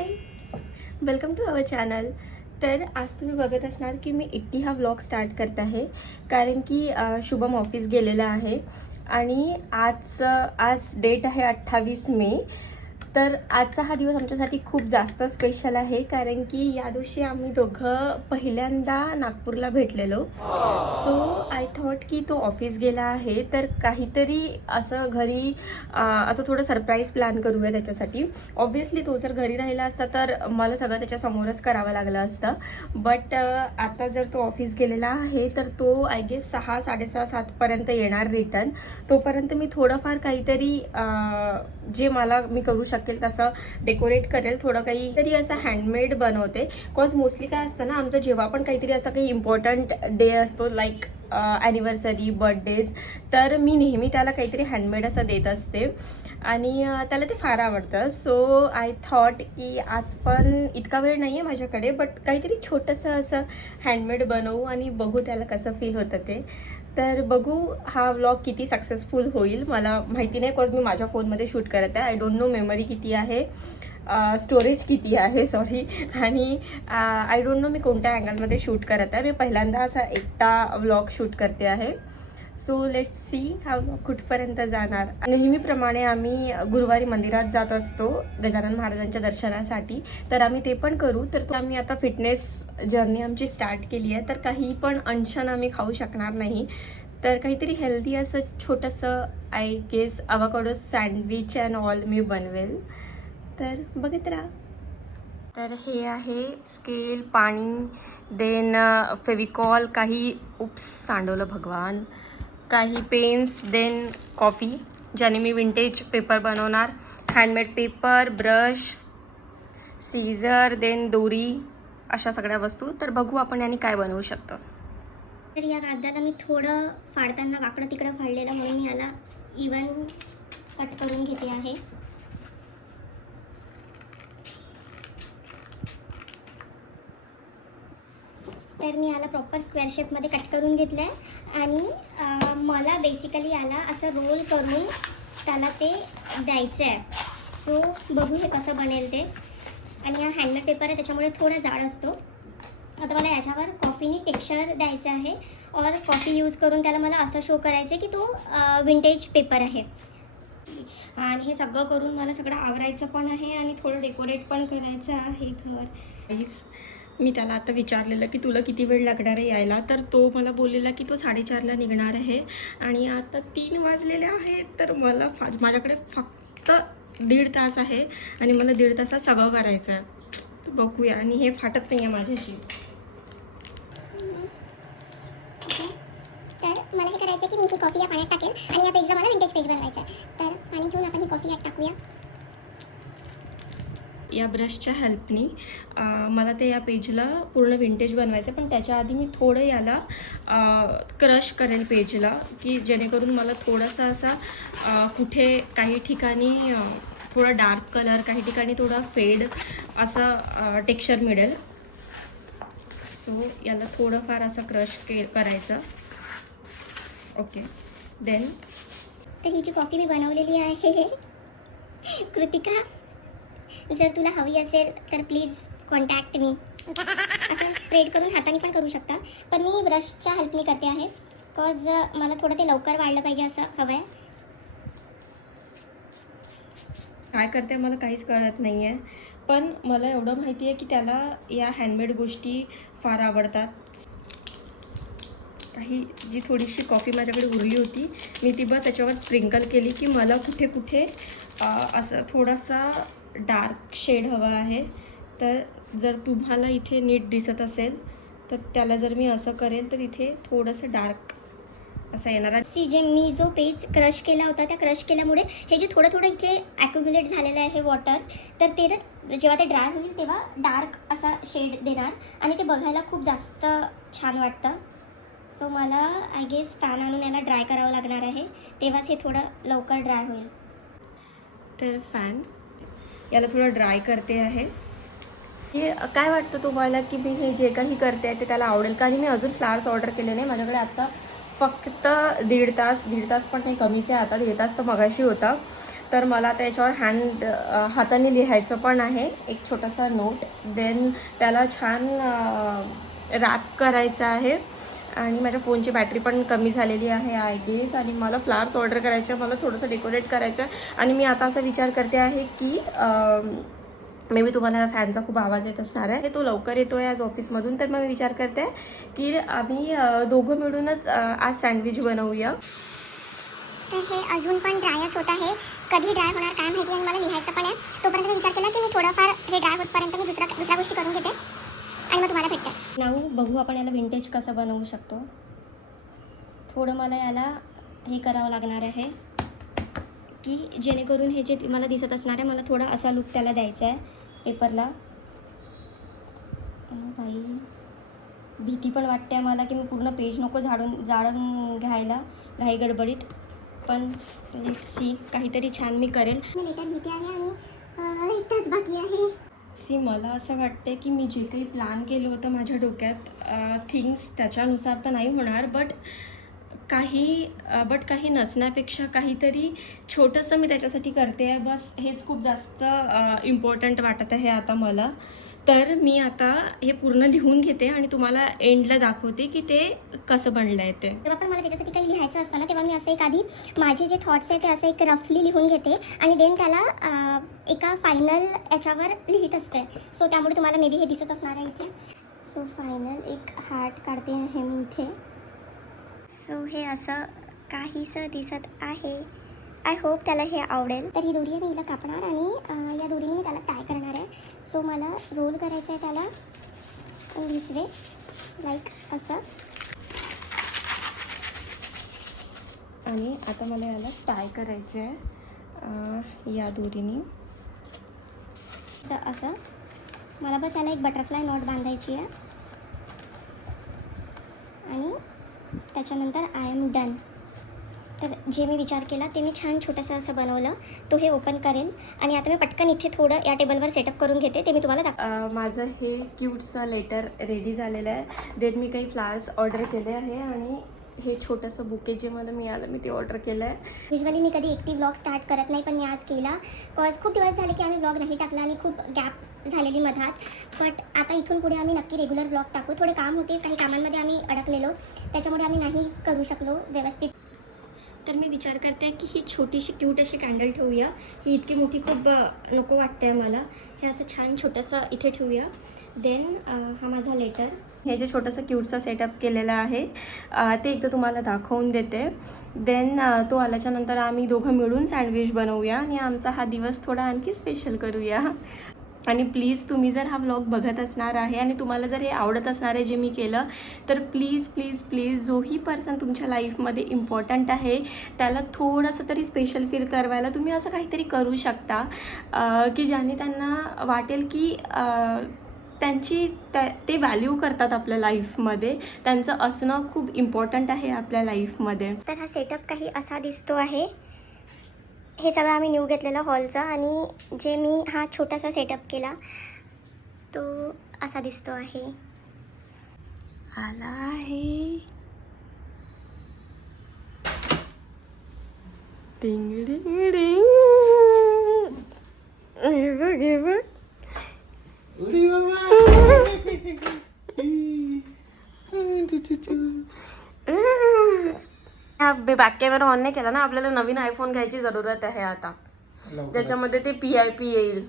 High, welcome to our channel. तर आज तुम्ही बघत असणार की मी एकटी हा व्लॉग स्टार्ट करत आहे, कारण की शुभम ऑफिस गेलेला आहे आणि आज डेट आहे 28 मे. तर आजचा हा दिवस आमच्यासाठी खूप जास्त स्पेशल आहे, कारण की या दिवशी आम्ही दोघं पहिल्यांदा नागपूरला भेटलेलो. सो आय थॉट की तो ऑफिस गेला आहे तर काहीतरी असं घरी असं थोडं सरप्राईज प्लॅन करूया त्याच्यासाठी. ऑब्व्हियसली तो जर घरी राहिला असता तर मला सगळं त्याच्यासमोरच करावं लागलं असतं, बट आता जर तो ऑफिस गेलेला आहे तर तो आय गेस 6, 6:30, 7पर्यंत येणार रिटर्न. तोपर्यंत मी थोडंफार काहीतरी जे मी करू शकेल तसं डेकोरेट करेल, थोडं काहीतरी असं हँडमेड बनवते. कॉज मोस्टली काय असतं ना, आमचं जेव्हा पण काहीतरी असं काही इम्पॉर्टंट डे असतो लाईक ॲनिव्हर्सरी, बर्थडेज, तर मी नेहमी त्याला काहीतरी हँडमेड असं देत असते आणि त्याला ते फार आवडतं. सो आय थॉट की आज पण इतका वेळ नाही आहे माझ्याकडे, बट काहीतरी छोटंसं असं हँडमेड बनवू आणि बघू त्याला कसं फील होतं ते. तर बघू हा व्लॉग किती सक्सेसफुल होईल. मला माहिती नाही, कॉज मी माझ्या फोनमध्ये शूट करत आहे. आय डोंट नो मेमरी किती आहे, स्टोरेज किती आहे, सॉरी. आणि आय डोंट नो मी कोणत्या अँगलमध्ये शूट करत आहे. मी पहिल्यांदा असा एकटा व्लॉग शूट करते आहे. सो लेट्स सी हा व्लॉग कुठपर्यंत जाणार. नेहमीप्रमाणे आम्ही गुरुवारी मंदिरात जात असतो गजानन महाराजांच्या दर्शनासाठी, तर आम्ही ते पण करू. तर तो आम्ही आता फिटनेस जर्नी आमची स्टार्ट केली आहे, तर काही पण अनशन आम्ही खाऊ शकणार नाही. तर काहीतरी हेल्दी असं छोटंसं I guess avocado sandwich and all मी बनवेल, तर बघत राहा. तर हे आहे स्केल, पाणी, देन फेविकॉल, काही सांडवलं भगवान, काही पेन्स, देन कॉफी ज्याने मी विंटेज पेपर बनवणार, handmade paper, brush, scissor, then दोरी, अशा सगळ्या वस्तू. तर बघू आपण याने काय बनवू शकतो. तर या कागदाला मी थोडं फाडताना वाकडं तिकडं फाडलेलं, म्हणून मी याला इवन कट करून घेते आहे. तर मी याला प्रॉपर स्क्वेअर शेपमध्ये कट करून घेतलं आहे आणि मला बेसिकली याला असं रोल करून त्याला ते द्यायचं आहे. सो बघू हे कसं बनेल ते. आणि हा हँडमेड पेपर आहे त्याच्यामुळे थोडा जाड असतो. आता मला याच्यावर कॉफीनी टेक्स्चर द्यायचं आहे, और कॉफी यूज करून त्याला मला असं शो करायचं आहे की तो विंटेज पेपर आहे. आणि हे सगळं करून मला सगळं आवरायचं पण आहे आणि थोडं डेकोरेट पण करायचं आहे घर. मी त्याला आता विचारलेलं की तुला किती वेळ लागणार आहे यायला, तर तो मला बोललेला की तो 4:30ला निघणार आहे आणि आता 3 वाजलेले आहेत. तर मला माझ्याकडे फक्त 1.5 तास आहे आणि मला 1.5 तासात सगळं करायचं आहे. बघूया. आणि हे फाटत नाही आहे माझ्याशी. तर मला हे करायचं आहे की मी ही कॉफी या पाण्यात टाकेल आणि या पेजला मला विंटेज पेज बनवायचं आहे. तर पाणी घेऊन आपण ही कॉफी यात टाकूया. या ब्रशच्या हेल्पनी मला ते या पेजला पूर्ण विंटेज बनवायचं, पण त्याच्या आधी मी थोडं याला क्रश करेल पेजला, की जेणेकरून मला थोडासा असा कुठे काही ठिकाणी थोडा डार्क कलर, काही ठिकाणी थोडा फेड असं टेक्स्चर मिळेल. सो याला थोडंफार असं क्रश करायचं. ओके, देन तर ही जी कॉफी मी बनवलेली आहे कृतिका, जर तुला हवी असेल तर प्लीज कॉन्टॅक्ट मी. असं स्प्रेड करून हाताने पण करू शकता, पण मी ब्रशच्या हेल्पनी करते आहे, बिकॉज मला थोडं ते लवकर वाढलं पाहिजे असं हवं आहे. काय करते मला काहीच कळत नाही आहे, पण मला एवढं माहिती आहे की त्याला या हँडमेड गोष्टी फार आवडतात. काही जी थोडीशी कॉफी माझ्याकडे उरली होती, मी ती बस याच्यावर स्प्रिंकल केली की मला कुठे कुठे असं थोडासा डार्क शेड हवा आहे. तर जर तुम्हाला इथे नीट दिसत असेल तर त्याला जर मी असं करेल तर इथे थोडंसं डार्क असं येणार आहे. जे मी जो पेज क्रश केला होता, त्या क्रश केल्यामुळे हे जे थोडं थोडं इथे ॲक्युम्युलेट झालेलं आहे वॉटर, तर ते जेव्हा ते ड्राय होईल तेव्हा डार्क असा शेड देणार आणि ते बघायला खूप जास्त छान वाटतं. सो मला आय गेस पॅन आणून याला ड्राय करावं लागणार आहे, तेव्हाच हे थोडं लवकर ड्राय होईल. तर फॅन याला थोडं ड्राय करते आहे. हे काय वाटतं तुम्हाला की मी हे जे काही करते आहे ते त्याला आवडेल का? आणि मी अजून फ्लावर्स ऑर्डर केले नाही. माझ्याकडे आता फक्त 1.5 तास पण नाही, कमीच आहे आता. 1.5 तास तर मगाशी होता. तर मला त्याच्यावर हाताने लिहायचं पण आहे, एक छोटासा नोट. देन त्याला छान रॅप करायचं आहे. आणि माझ्या फोनची बॅटरी पण कमी झालेली आहे आय गेस. आणि मला फ्लावर्स ऑर्डर करायचे, मला थोडंसं डेकोरेट करायचं आहे. आणि मी आता असा विचार करते आहे की मे बी तुम्हाला फॅनचा खूप आवाज येत असणार आहे, तो लवकर येतो आहे आज ऑफिसमधून. तर मग मी विचार करते की आम्ही दोघं मिळूनच आज सँडविच बनवूया. तर हे अजून पण ड्रायच होत आहे, कधी ड्राय होणार काय माहिती. आणि मला लिहायचं पण आहे. तोपर्यंत मी विचार केला की मी थोडंफार हे ड्राय होतपर्यंत मी दुसऱ्या गोष्टी करून घेते आणि मग तुम्हाला भेटते. नाऊ बघू आपण याला विंटेज कसं बनवू शकतो. थोडं मला याला हे करावं लागणार आहे की जेणेकरून हे जे मला दिसत असणार आहे, मला थोडा असा लुक त्याला द्यायचा आहे पेपरला. बाई भीती पण वाटते मला की मी पूर्ण पेज नको जाळून घ्यायला घाई गडबडीत. पण सी काहीतरी छान मी करेल. भीती आहे आणि एकच बाकी आहे. सी मला असं वाटतं की मी जे काही प्लॅन केलं होतं माझ्या डोक्यात थिंग्स त्याच्यानुसार तर नाही होणार. बट काही नसण्यापेक्षा काहीतरी छोटंसं मी त्याच्यासाठी करते आहे बस. हेच खूप जास्त इम्पॉर्टंट वाटत आहे आता मला. तर मी आता हे पूर्ण लिहून घेते आणि तुम्हाला एंडला दाखवते की ते कसं बनलं आहे ते. तेव्हा पण मला त्याच्यासाठी काही लिहायचं असतं ना, तेव्हा मी असं एक आधी माझे जे थॉट्स आहेत ते असं एक रफली लिहून घेते आणि देन त्याला एका फायनल याच्यावर लिहित असते. सो त्यामुळे तुम्हाला मे बी हे दिसत असणार आहे इथे. सो फायनल एक हार्ट काढते आहे मी इथे. सो हे असं काहीसं दिसत आहे. आय होप त्याला हे आवडेल. तर ही दोरी आहे, मी हिला कापणार आणि या दोरीने मी त्याला टाय करणार आहे. सो मला रोल करायचं आहे त्याला दिस वे, लाईक असं. आणि आता मला याला टाय करायचं आहे या दोरीने असं. मला बस याला एक बटरफ्लाय नॉट बांधायची आहे आणि त्याच्यानंतर आय एम डन. तर जे मी विचार केला ते मी छान छोटंसं असं बनवलं. तो हे ओपन करेल आणि आता मी पटकन इथे थोडं या टेबलवर सेटअप करून घेते, ते मी तुम्हाला माझं हे क्यूटचं लेटर रेडी झालेलं आहे. देन मी काही फ्लावर्स ऑर्डर केले आहे आणि हे छोटंसं बुके जे मला मिळालं मी ते ऑर्डर केलं आहे. युजली मी कधी एकटी व्लॉग स्टार्ट करत नाही, पण मी आज केला. कॉज खूप दिवस झाले की आम्ही व्लॉग नाही टाकला आणि खूप गॅप झालेली मधात. बट आता इथून पुढे आम्ही नक्की रेग्युलर व्लॉग टाकू. थोडे काम होते, काही कामांमध्ये आम्ही अडकलेलो, त्याच्यामुळे आम्ही नाही करू शकलो व्यवस्थित. तर मी विचार करते की ही छोटीशी क्यूट अशी कॅन्डल ठेवूया. ही इतकी मोठी खूप नको वाटते आहे मला. हे असं छान छोटंसं इथे ठेवूया. देन हा माझा लेटर. हे जे छोटंसं क्यूटचं सेटअप केलेलं आहे ते एकदा तुम्हाला दाखवून देते. देन तो आल्याच्यानंतर आम्ही दोघं मिळून सँडविच बनवूया आणि आमचा हा दिवस थोडा आणखी स्पेशल करूया. आणि प्लीज तुम्ही जर हा व्लॉग बघत असणार आहे आणि तुम्हाला जर हे आवडत असणार आहे जे मी केलं, तर प्लीज प्लीज प्लीज जोही पर्सन तुमच्या लाईफमध्ये इम्पॉर्टंट आहे त्याला थोडंसं तरी स्पेशल फील करवायला तुम्ही असं काहीतरी करू शकता की ज्याने त्यांना वाटेल की ते व्हॅल्यू करतात आपल्या लाईफमध्ये. त्यांचं असणं खूप इम्पॉर्टंट आहे आपल्या लाईफमध्ये. तर हा सेटअप काही असा दिसतो आहे. हे सगळं आम्ही न्यू घेतलेलं हॉलचं आणि जे मी हा छोटासा सेटअप केला तो असा दिसतो आहे. आला आहे डिंग डिंग डिंग. हे बघ हे बघ. बॅक कॅमेरा ऑन नाही केला ना, आपल्याला नवीन आयफोन घ्यायची जरूरत आहे आता, ज्याच्यामध्ये ते PIP येईल.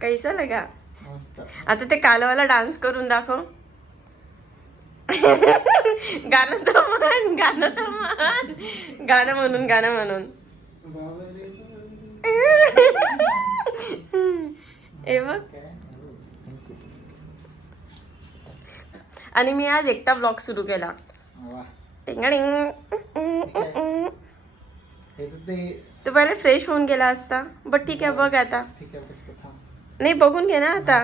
कैसा लगा? आता ते कालवाला डान्स करून दाखव. गाणं तर म्हण, गाणं म्हणून ए बघ. आणि मी आज एकटा ब्लॉग सुरू केला. तू पहिले फ्रेश होऊन गेला असता. बट ठीक आहे, बघ आता. नाही बघून घे ना आता.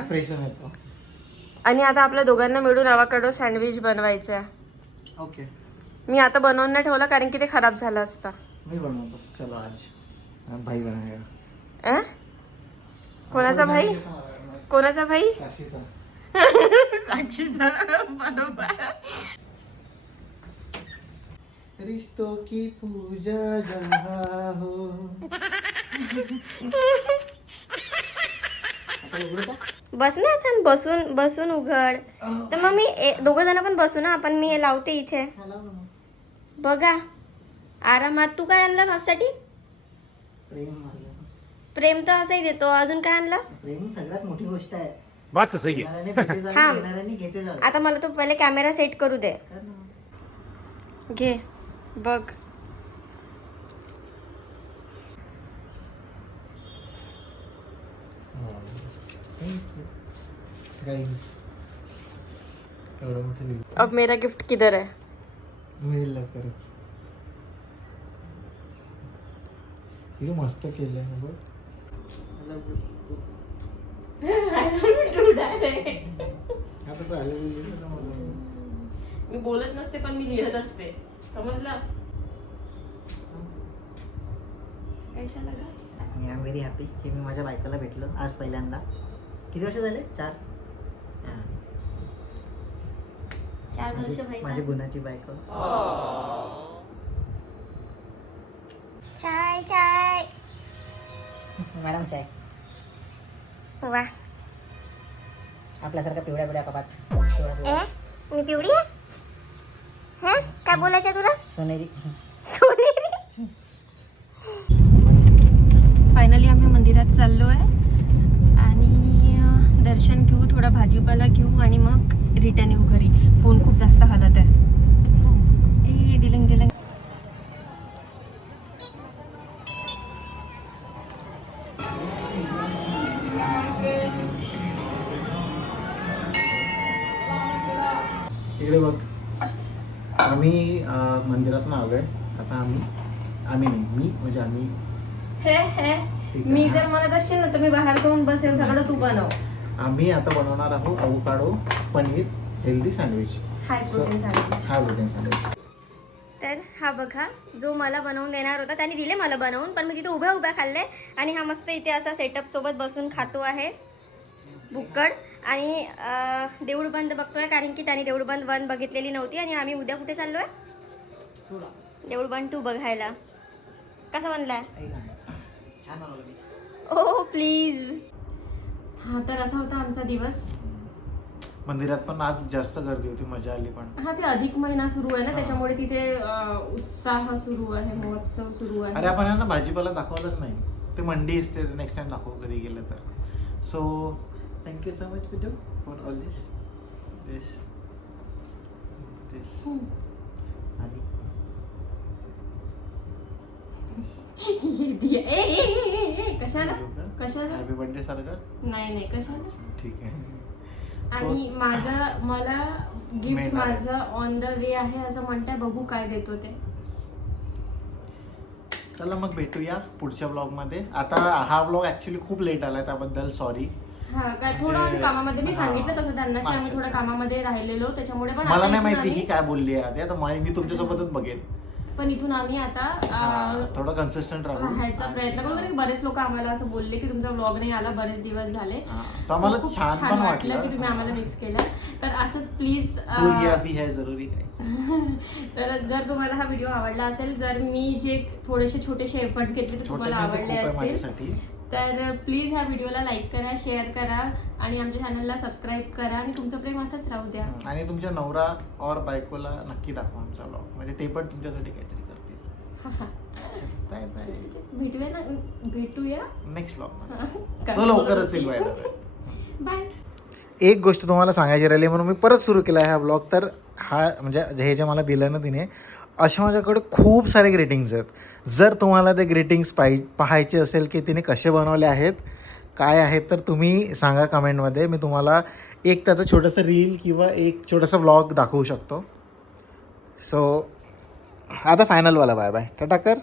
आणि आता आपल्या दोघांना मिळून अवाकाडो सँडविच बनवायचं आहे. ओके. मी आता बनवून नाही ठेवलं कारण की ते खराब झालं असतं. मी बनवतो. चलो आज भाई बनाएगा. कोणाचा भाई? कोणाचा भाई? काशीचा. साक्षीचा बरोबर. रिश्तों की पूजा जहाँ हो. आता उघडू का? बस ना छान, बसून बसून उघड. तर मग मी दोघं जण पण बसू ना आपण. मी हे लावते इथे, हा, लाव ना मग. बघा आरामात. तू काय आणलं माझ्यासाठी? प्रेम माझं. प्रेम तर असंही देतो. अजून काय आणलं? प्रेम सगळ्यात मोठी गोष्ट आहे. बात तो सही है. देणाऱ्याने भेटे जावे, हा. घेणाऱ्याने घेते जावे. आता मला तो पहिले कॅमेरा सेट करू दे. कर ना मग. घे बघ. गाईज एवढं मोठं लिहिलं. अब मेरा गिफ्ट किधर है? मिळेल लवकरच. किती मस्त केलंय ना बघ. आता तर आले बोलले ना मला. मी बोलत नसते पण मी लिहत असते, समजलं? कैसा लगा? आय एम व्हेरी हॅपी की मी माझ्या बायकोला भेटलो आज पहिल्यांदा. किती वर्ष झाले? 4. 4 वर्ष माझी व्हायचं. गुणाची बायको. चाय चाय. मॅडम चाय. वा. आपल्यासारखा पिवळ्या पिवळ्या कपात. मी पिवळी आहे? हा काय बोलायचं तुला? सोनेरी. सोनेरी. फायनली आम्ही मंदिरात चाललो आहे आणि दर्शन घेऊ, थोडा भाजीपाला घेऊ आणि मग रिटर्न येऊ घरी. फोन खूप जास्त हालत आहे. ए डिलंग डिलंग. इकडे बघ. आम्ही मंदिरात आलोय. आता आम्ही नाही, मी म्हणजे आम्ही. हे ठीक आहे. मी जर म्हणत असेल ना तर मी बाहेर जाऊन बसेल, सगळं तू बनव. आम्ही आता बनवणार आहोत avocado paneer healthy sandwich. High protein sandwich. हा प्रोटीन सँडविच. तर हा बघा, जो मला बनवून देणार होता त्याने दिले मला बनवून, पण मी तिथे उभ्या उभ्या खाल्ले. आणि हा मस्त इथे असा सेटअप सोबत बसून खातो आहे भुक्कड. आणि देऊळ बंद बघतोय कारण की त्याने देऊळ बंद 1 बघितलेली नव्हती. आणि आम्ही उद्या कुठे चाललोय? देऊळ बंद 2 बघायला. कसा बनलाय? छान बनवलं मी. ओ प्लीज. हा तर असा होता आमचा दिवस. मंदिरात पण आज जास्त गर्दी होती, मजा आली पण. हा ते अधिक महिना सुरू आहे ना, हा. त्याच्यामुळे तिथे उत्साह सुरू आहे, महोत्सव सुरू आहे. अरे आपण यांना भाजीपाला दाखवलंच नाही. ते मंडी असते, नेक्स्ट टाइम दाखवू कधी गेलं तर. So thank you so much video for all this आणि ये दिया. ए कशाला? कशाला? हॅपी बर्थडे सारखं. नाही नाही कशाला. ठीक आहे. आणि मला गिफ्ट मिळणार आहे. माझं ऑन द वे आहे असं म्हणताय. बघू काय देतो ते. चला मग भेटूया पुढच्या ब्लॉग मध्ये. आता हा ब्लॉग ऍक्च्युली खूप लेट आलाय, त्याबद्दल सॉरी. हा काय थोडं आम्ही कामामध्ये, मी हा. सांगितलं तसं त्यांना की आम्ही अच्छा, थोडं अच्छा. कामामध्ये राहिलेलो, त्याच्यामुळे पण मला आता नाही इथून माहिती ही आम्ही- काय बोलली आहे आधी. आता मी तुमच्यासोबतच बघेन. पण इथून आम्ही आता थोडं कन्सिस्टंट राहू. राहायचा प्रयत्न करू. कारण बरेच लोक आम्हाला असं बोलले की तुमचा व्लॉग नाही आला, बरेच दिवस झाले. So आम्हाला So खूप छान पण वाटलं की तुम्ही आम्हाला मिस केलं. तर असंच प्लीज दूर या भी है जरुरी guys. तर जर तुम्हाला हा व्हिडिओ आवडला असेल, जर मी जे थोडेसे छोटेसे एफर्ट्स घेतले ते छोटे तुम्हाला पण ते आवडले खूप आहे असतील, माझ्यासाठी. तर प्लीज ह्या व्हिडिओला लाईक करा, शेअर करा आणि आमच्या चॅनलला सबस्क्राईब करा. आणि तुमचं प्रेम असंच राहू द्या. आणि तुमच्या नवरा और बायकोला नक्की दाखवा आमचा ब्लॉग, म्हणजे ते पण तुमच्यासाठी काहीतरी करतील. हा हा. Bye bye. भेटूया नेक्स्ट ब्लॉग मध्ये. काय सो लवकरच येईल बाय. बाय. एक गोष्ट तुम्हाला सांगायची राहिली म्हणून मी परत सुरू केला हा ब्लॉग. तर हा म्हणजे हे जे मला दिलं ना तिने, अशा माझ्याकडे खूप सारे ग्रीटिंग्स आहेत. जर तुम्हाला ते ग्रीटिंग्स पाहायचे असेल की तिने कसे बनवले आहेत, काय आहेत, तर तुम्ही सांगा कमेंटमध्ये. मी तुम्हाला एक त्याचं छोटंसं रील किंवा एक छोटासा व्लॉग दाखवू शकतो. सो आता फायनलवाला बाय बाय. टाटा कर.